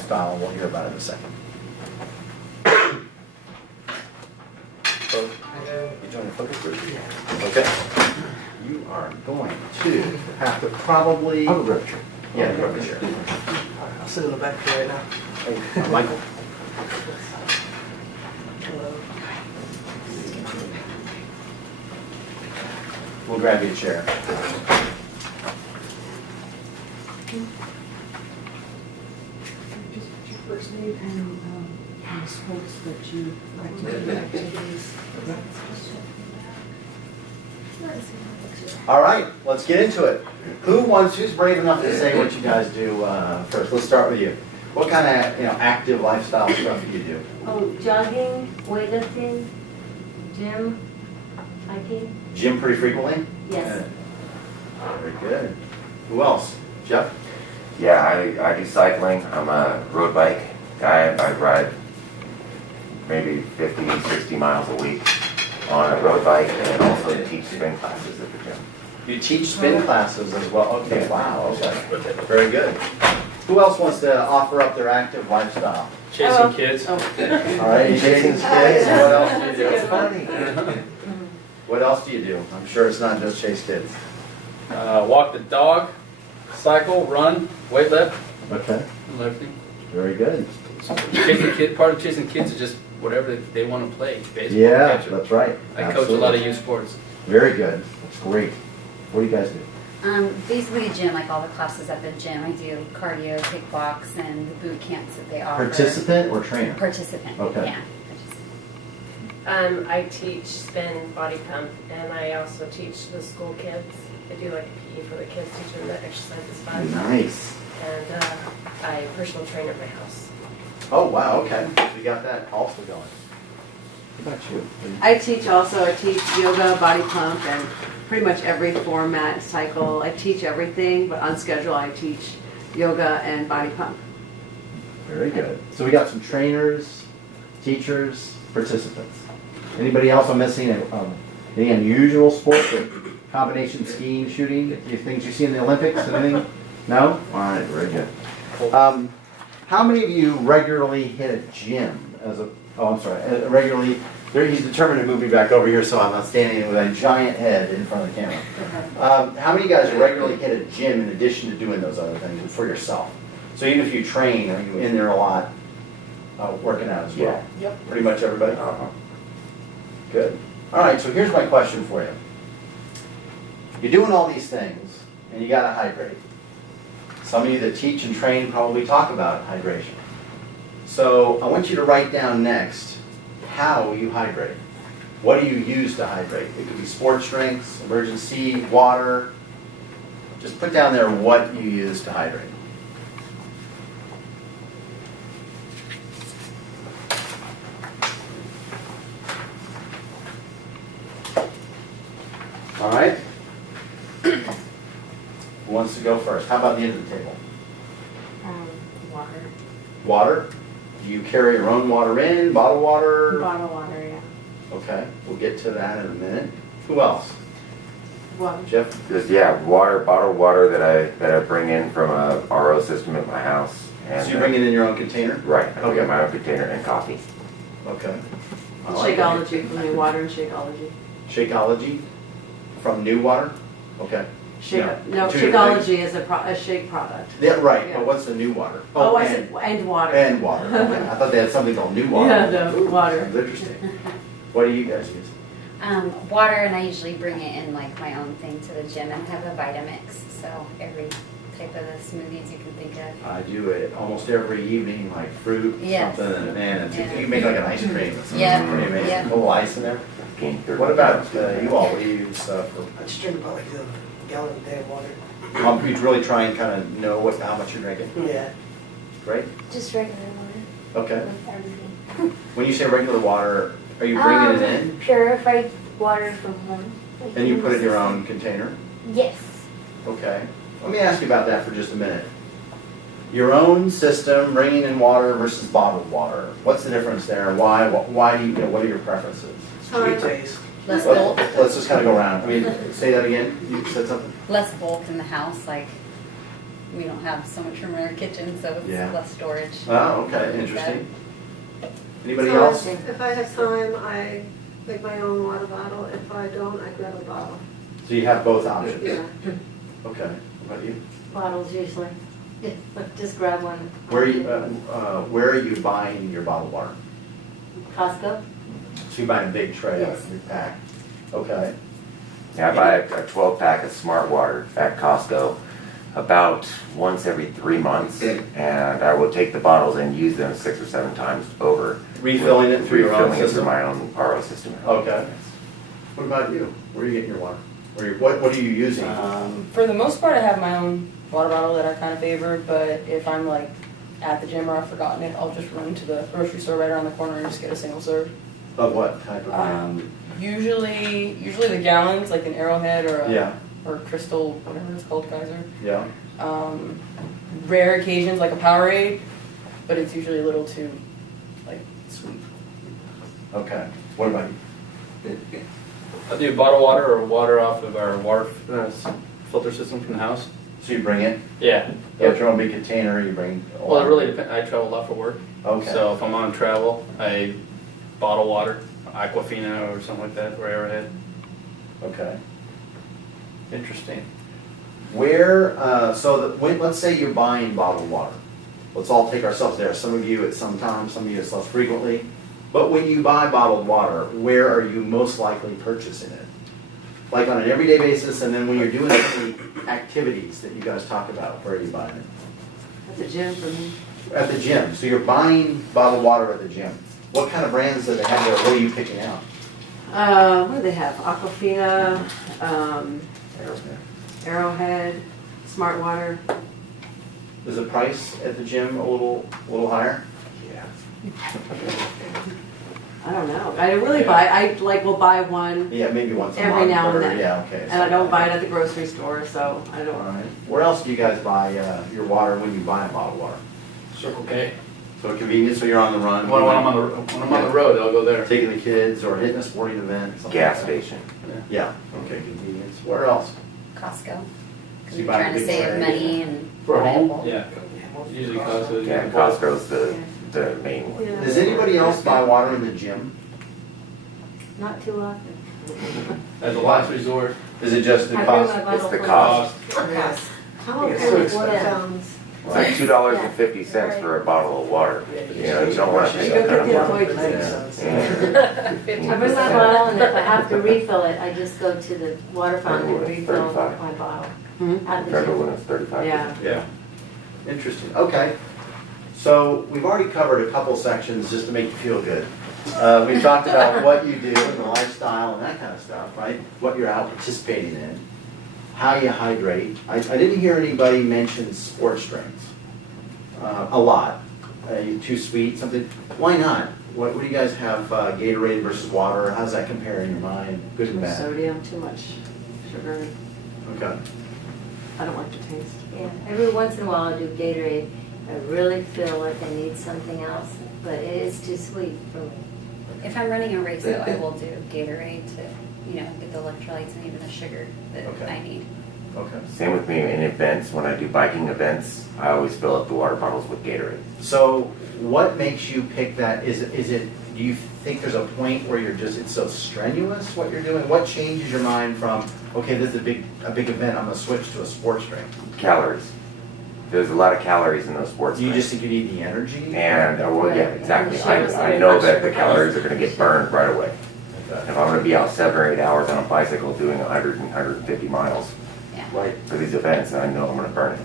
style. We'll hear about it in a second. So, you join the focus group? Yeah. Okay. You are going to have to probably... I'll grab a chair. Yeah, grab a chair. I'll sit in the back there right now. Hey, Michael. Hello. We'll grab you a chair. Just your first name and the sports that you like to do, activities. All right, let's get into it. Who's brave enough to say what you guys do first? Let's start with you. What kind of active lifestyle stuff do you do? Oh, jogging, weightlifting, gym, hiking. Gym pretty frequently? Yes. Very good. Who else? Jeff? Yeah, I do cycling. I'm a road bike guy. I ride maybe 50, 60 miles a week on a road bike, and also teach spin classes at the gym. You teach spin classes as well. Okay, wow, okay. Very good. Who else wants to offer up their active lifestyle? Chasing kids. All right, you chasing kids. What else do you do? It's funny. What else do you do? I'm sure it's not just chase kids. Walk the dog, cycle, run, weight lift, Okay, lifting. very good. Part of chasing kids is just whatever they want to play. Baseball, Yeah, catcher. that's right. I coach a lot of Absolutely. youth sports. Very good. That's great. What do you guys do? Basically gym, like all the classes at the gym. I do cardio, kickbox, and the boot camps that they offer. Participant or trainer? Participant, Okay. yeah. I teach spin, body pump, and I also teach the school kids. I do like PE for the kids, teach them that exercise is fun. Nice. And I personal train at my house. Oh, wow, okay. So you got that also going. What about you? I teach yoga, body pump, and pretty much every format, cycle. I teach everything, but on schedule I teach yoga and body pump. Very good. So we got some trainers, teachers, participants. Anybody else I'm missing? Any unusual sports, like combination skiing, shooting, things you see in the Olympics, anything? No? All right, very good. How many of you regularly hit a gym regularly? He's determined to move me back over here so I'm not standing with a giant head in front of the camera. How many of you guys regularly hit a gym in addition to doing those other things for yourself? So even if you train, are you in there a lot working out as well? Yeah. Yep. Pretty much everybody? Good. All right, so here's my question for you. You're doing all these things, and you got to hydrate. Some of you that teach and train probably talk about hydration. So I want you to write down next how you hydrate. What do you use to hydrate? It could be sports drinks, emergency water. Just put down there what you use to hydrate. All right? Who wants to go first? How about the end of the table? Water. Water? Do you carry your own water in, bottled water? Bottle water, yeah. Okay, we'll get to that in a minute. Who else? Water. Jeff? Just bottled water that I bring in from a RO system at my house. And So you bring it in your own container? Right. I Okay. get my own container and coffee. Okay. I like that. Shakeology from New Water and Shakeology. Shakeology from New Water? Okay. No, Two different Shakeology is a shake product. Yeah, right, Yeah. but what's the New Water? Oh, I and, said, and water. and water. Okay. I thought they had something called New Water. Yeah, no, water. Sounds interesting. What do you guys use? Water, and I usually bring it in like my own thing to the gym and have a Vitamix. So every type of the smoothies you can think of. I do it almost every evening, like fruit, Yes. something, and man, Yeah. you can make like an ice cream. It's Yeah. pretty amazing. Yeah. A little ice in there. Gained 30 What about pounds. you all? What do you use for? I just drink about like a gallon a day of water. You really try and kind of know how much you're drinking. Yeah. Um, Great. Just regular water Okay. with everything. When you say regular water, are you bringing it in Purified water from home. and you put it in your own container? Yes. Okay. Let me ask you about that for just a minute. Your own system, bringing in water versus bottled water. What's the difference there? Why? Why do you? What are your preferences? Sweet taste. Less bulk, Let's just kind of go around. I mean, say that again. You said something. less bulk in the house, like we don't have so much room in our kitchen, so it's Yeah. less storage. Oh, okay, interesting. Anybody So else? If I have time, I make my own water bottle. If I don't, I grab a bottle. So you have both options? Yeah. Okay, what about you? Bottles usually. Just grab one. Where are you buying your bottled water? Costco? So you buy a big tray, a Yes. big pack? Okay. Yeah, I buy a 12-pack of Smart Water at Costco about once every 3 months, and I will take the bottles and use them 6 or 7 times over. Refilling it through your own Refilling it through system? my own RO system. Okay. What about you? Where are you getting your water? What are you using? For the most part, I have my own water bottle that I kind of favor, but if I'm like at the gym or I've forgotten it, I'll just run to the grocery store right around the corner and just get a single serve. Of what type of brand? Usually the gallons, like an Arrowhead or Yeah, or Crystal, whatever it's called, Kaiser. yeah. Rare occasions like a Powerade, but it's usually a little too like sweet. Okay. What about you? I do bottled water or water off of our water filter system from the house. So you bring it? Yeah. You have your own big container, you bring? Well, it really depends. I travel a lot for work. Okay. So if I'm on travel, I bottle water, Aquafina or something like that, or Arrowhead. Okay. Interesting. Where, let's say you're buying bottled water. Let's all take ourselves there. Some of you at some time, some of you it's less frequently. But when you buy bottled water, where are you most likely purchasing it? Like on an everyday basis, and then when you're doing any activities that you guys talk about, where are you buying it? At the gym for me. At the gym. So you're buying bottled water at the gym. What kind of brands do they have there? What are you picking out? What do they have? Aquafina, Arrowhead, Smart Water. Is the price at the gym a little higher? Yeah. I don't know. I really buy, will buy one Yeah, maybe once a month. every now or- and then. Yeah, okay. And I don't buy it at the grocery store, so I All don't. right. Where else do you guys buy your water when you buy a bottled water? Circle K. So convenience, so you're on the run. When I'm on the road, I'll go there. Taking the kids or hitting a sporting event. something Gas like that. station. Yeah, okay, convenience. Where else? Costco. So Because you we're buy a trying to big save tray. money and For home? affordable. Yeah. Usually Costco. Yeah, Costco's the main one. Yeah. Does anybody else buy water in the gym? Not too often. As a last resort. Is it just the I bring cost? my bottle It's the full. cost. Yes. I'm It's okay so with what expensive. sounds. It's like $2.50 for a bottle of water. You know, you don't want to pay that kind of money. Yeah. I bring my bottle, and if I have to refill it, I just go to the water fountain and Everyone's refill 35. my bottle. Hmm? At the Remember gym. when it's 35? Yeah. Yeah. Interesting, okay. So we've already covered a couple sections just to make you feel good. We've talked about what you do and the lifestyle and that kind of stuff, right? What you're out participating in, how you hydrate. I didn't hear anybody mention sports drinks a lot. You too sweet, something. Why not? What do you guys have, Gatorade versus water? How does that compare in your mind, good and bad? Sodium, too much sugar. Okay. I don't like the taste. Yeah, every once in a while I do Gatorade. I really feel like I need something else, but it is too sweet for me. If I'm running a race, though, I will do Gatorade to, get the electrolytes and even the sugar that Okay. I need. Okay. Same with me in events. When I do biking events, I always fill up the water bottles with Gatorade. So what makes you pick that? Is it, do you think there's a point where it's so strenuous what you're doing? What changes your mind from, okay, this is a big event, I'm gonna switch to a sports drink? Calories. There's a lot of calories in those sports Do you drinks. just think you need the energy? And, well, yeah, exactly. And the I sugar. know that the calories are going to get burned right away. Okay. If I'm going to be out 7 or 8 hours on a bicycle doing 100 and 150 miles Yeah. Right. for these events, I know I'm going to burn it.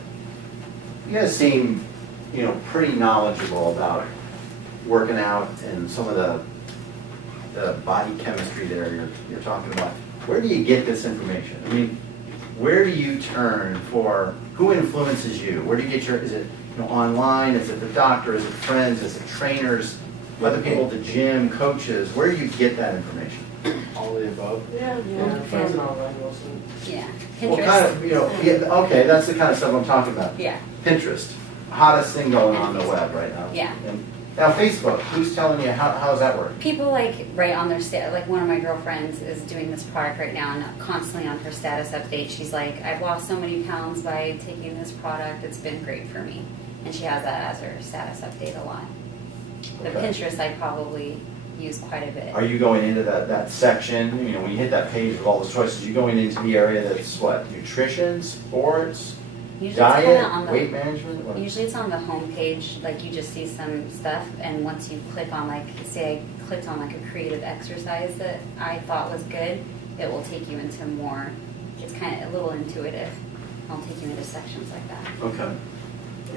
You guys seem, pretty knowledgeable about working out and some of the body chemistry there you're talking about. Where do you get this information? I mean, where do you turn for, who influences you? Where do you get is it online? Is it the doctor? Is it friends? Is it trainers? Other people at the gym, coaches? Where do you get that information? All of the above. Yeah. Yeah. Well, Pinterest. kind of, okay, that's the kind of stuff I'm talking about. Yeah. Pinterest, hottest thing going on the web right now. Yeah. And Now, Facebook, who's telling you, how does that work? People like write on their like one of my girlfriends is doing this product right now, and constantly on her status update, she's like, I've lost so many pounds by taking this product. It's been great for me. And she has that as her status update a lot. The Okay. Pinterest I probably use quite a bit. Are you going into that section, you know, when you hit that page with all the choices, you going into the area that's what, nutrition, sports, Usually diet, it's kinda on the, weight management? What? Usually it's on the home page, like you just see some stuff, and once you click on, like, say I clicked on like a creative exercise that I thought was good, it will take you into more, it's kind of a little intuitive. It'll take you into sections like that. Okay,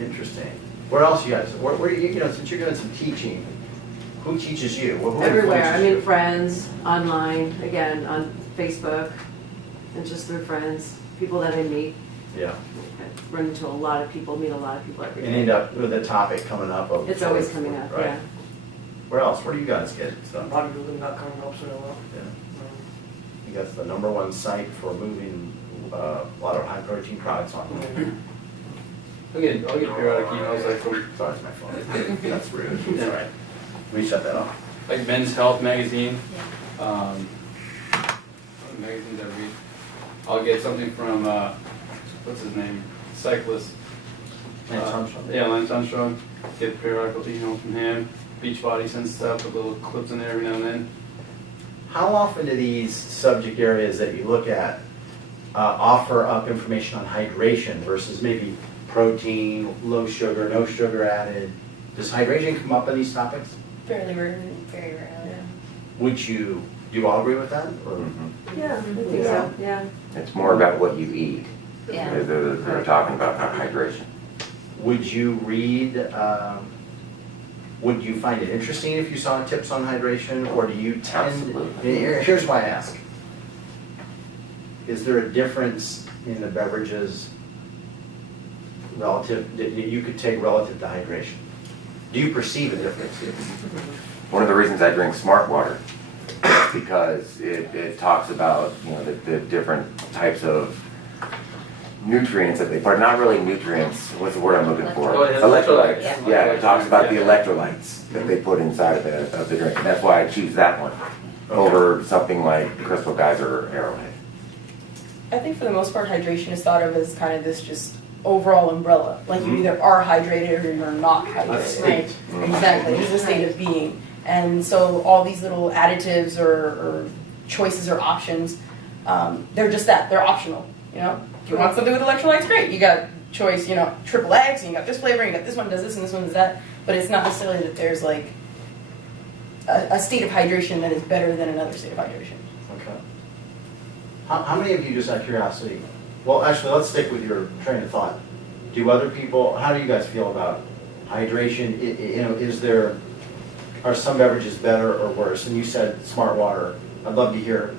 interesting. Where else you guys, where you know, since you're doing some teaching, who teaches you? Who Everywhere, I influences you? mean, friends, online, again, on Facebook, and just through friends, people that I meet. Yeah, I run into a lot of people, meet a lot of people every and day. end up with a topic coming up of. It's always coming up, Right. yeah. Where else? Where do you guys get stuff? Bodybuilding.com helps me a lot. Yeah. I think that's the #1 site for moving a lot of high protein products online. I'll get periodic emails like from Sorry, it's my phone. That's rude. Yeah. Sorry. Let me shut that off. like Men's Health magazine. What magazines I read. I'll get something from what's his name, cyclist. Lance Armstrong. Yeah, Lance Armstrong. Get periodical email from him. Beachbody sends stuff with little clips in there every now and then. How often do these subject areas that you look at offer up information on hydration versus maybe protein, low sugar, no sugar added? Does hydration come up in these topics? Fairly rarely. Very rarely. Would you, do you all agree with that? Or? Yeah, I think so, yeah. It's more about what you eat. Yeah. They're talking about hydration. Would you read, would you find it interesting if you saw tips on hydration, or do you tend? Absolutely. Here's why I ask. Is there a difference in the beverages relative, that you could take relative to hydration? Do you perceive a difference? One of the reasons I drink Smart Water is because it talks about, you know, the different types of nutrients that they put, not really nutrients, what's the word I'm looking for? Oh, it has Electrolytes. electrolytes. Yeah, it talks about the Yeah. electrolytes that they put inside of the drink. And that's why I choose that one over something like Crystal Geyser or Arrowhead. I think for the most part, hydration is thought of as kind of this just overall umbrella. Like you Mhm. either are hydrated or you're not hydrated. A state. Exactly, it's a state of being. And so all these little additives or choices or options, they're just that, they're optional, you know? If you want something with electrolytes, great, you got choice, you know, triple X, and you got this flavor, and you got this one does this and this one does that, but it's not necessarily that there's like a state of hydration that is better than another state of hydration. Okay. How many of you, just out of curiosity, well, actually, let's stick with your train of thought. Do other people, how do you guys feel about hydration? You know, is there, are some beverages better or worse? And you said Smart Water. I'd love to hear.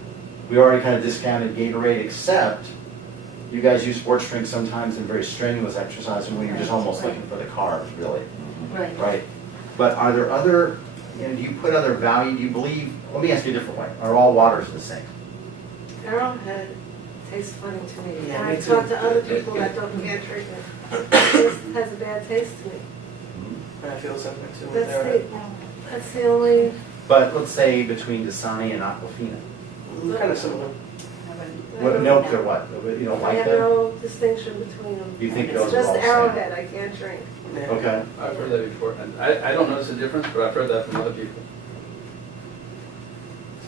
We already kind of discounted Gatorade, except you guys use sports drinks sometimes in very strenuous exercise when you're just almost looking for the carbs, really. Right. Right? But are there other, you know, do you put other value, do you believe, let me ask you a different way. Are all waters the same? Arrowhead tastes funny to me. Yeah, And me I've too. talked to other people that can't drink it. It has a bad taste to me. I feel something too with That's Arrowhead. that's the only, But let's say between Dasani and Aquafina. Kind of similar. What milk or what? You don't I like have that? no distinction between them. You think It's those are all just the same? Arrowhead I can't drink. Yeah. Okay. I've heard that before. And I don't notice a difference, but I've heard that from other people.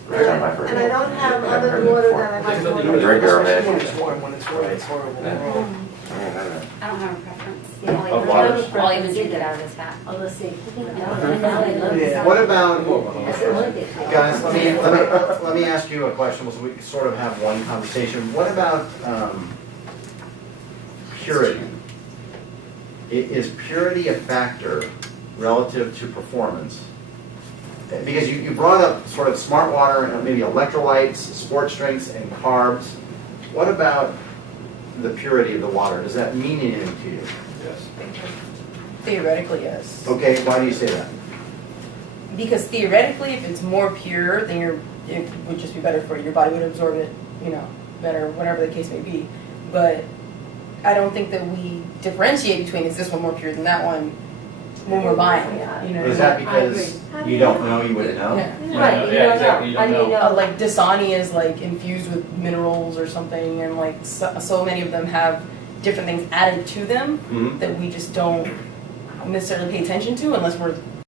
First time I've heard And I it. don't have I haven't other heard it water before. that I Like, like. you Drink Arrowhead. When it's warm, it's horrible. Yeah. I don't have a preference. Yeah. I'll Of waters? even, I'll even drink it out of this hat. Oh, let's see. Yeah. What about, I said, look at- guys, let me ask you a question, so we can sort of have one conversation. What about purity? Is purity a factor relative to performance? Because you brought up sort of Smart Water and maybe electrolytes, sports drinks, and carbs. What about the purity of the water? Does that mean anything to you? Yes. Theoretically, yes. Okay, why do you say that? Because theoretically, if it's more pure, then it would just be better for you. Your body would absorb it, you know, better, whatever the case may be. But I don't think that we differentiate between is this one more pure than that one. when we're buying it. You know, Is that I because you don't know, you wouldn't know? yeah. Right, you Yeah, don't exactly, you know. I don't mean, know. Like Dasani is like infused with minerals or something, and like so many of them have different things added to them Mhm. that we just don't necessarily pay attention to unless we're